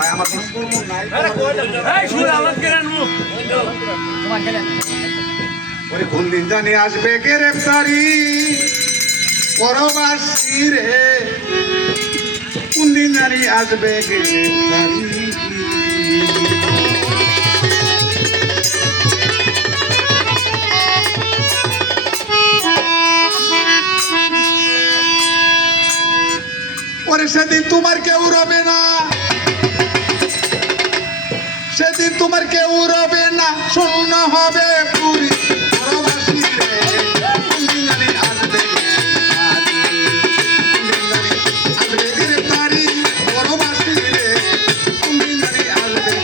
ভাই আমার কোনো নাই ওরে কোন দিন জানি আসবে গ্রেফতারি পরবাসী রে কোন দিন জানি আসবে গ্রেফতারি ওরে সেদিন তোমার কেউ রবে না সেদিন তোমার কেউ রবে না শূন্য হবে পুরী পরবাসী রে কোন দিন জানি আসবে গ্রেফতারি পরবাসী রে কোন দিন জানি আসবে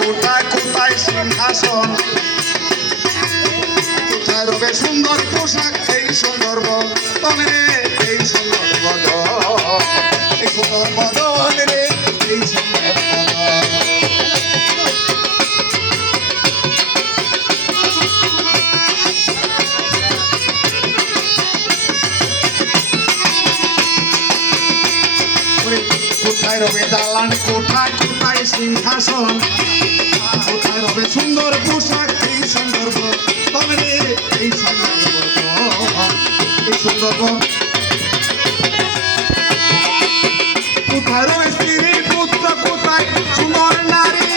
কোথায় কোথায় সিংহাসন কোথায় রবে সুন্দর পোশাক এই সুন্দর বদন রে এই সুন্দর বদন রে এই সুন্দর কোথায় রবে দালান কোথায় কোথায় সিংহাসন কোথায় রবে সুন্দর পোশাক এই সুন্দর তবে রে এই সুন্দর এই সুন্দর কোথায় রবে স্ত্রী পুত্র কোথায় সুন্দর নারী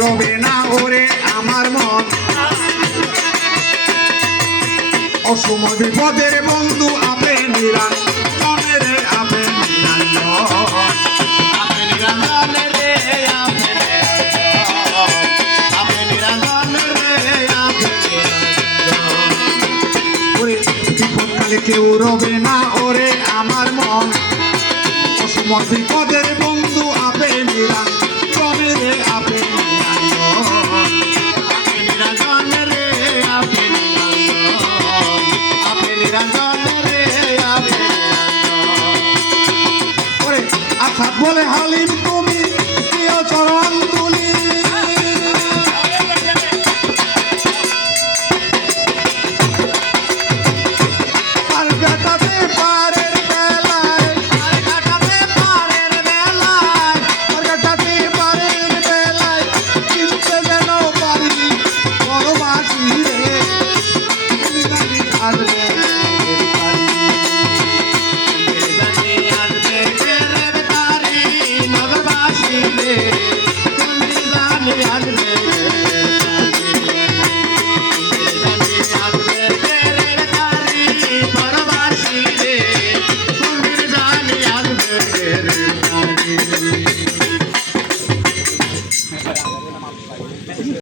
রবে না ওরে আমার মন অসময় বিপদের বন্ধু আপে নিরঞ্জনের আপে বিপদকালে কেউ রবে না ওরে আমার মন অসময় বিপদ